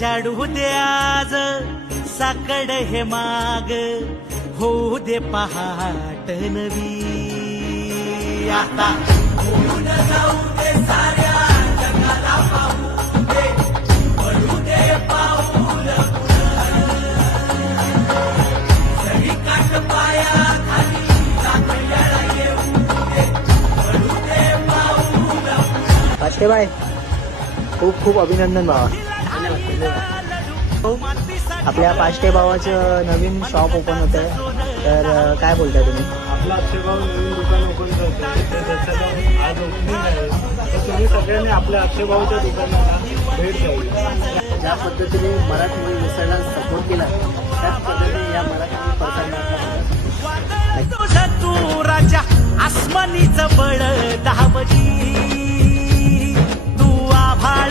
उजाडू दे आज साकड हे माग, होऊ दे पहाट नवी. आता होऊन जाऊ दे साऱ्या जगाला पाहू दे, पडू दे पाऊल सरी काट पाया खाली साखळ्याला येऊ दे, पडू दे पाऊल. पाष्टेबाई खूप खूप अभिनंदन भावा. आपल्या पाष्टे भावाचं नवीन शॉप ओपन होत आहे, तर काय बोलताय तुम्ही? आपला अक्षय भाऊ नवीन दुकान ओपन करतो, त्याचं आज ओपनिंग आहे. तर तुम्ही सगळ्यांनी आपल्या अक्षय भाऊच्या दुकानाला भेट द्यावी. ज्या पद्धतीने मराठी मिसळला सपोर्ट केला त्याच पद्धतीने या मराठी तुझ तू राजा आसमानीच बळ दाबली, तू आभाळ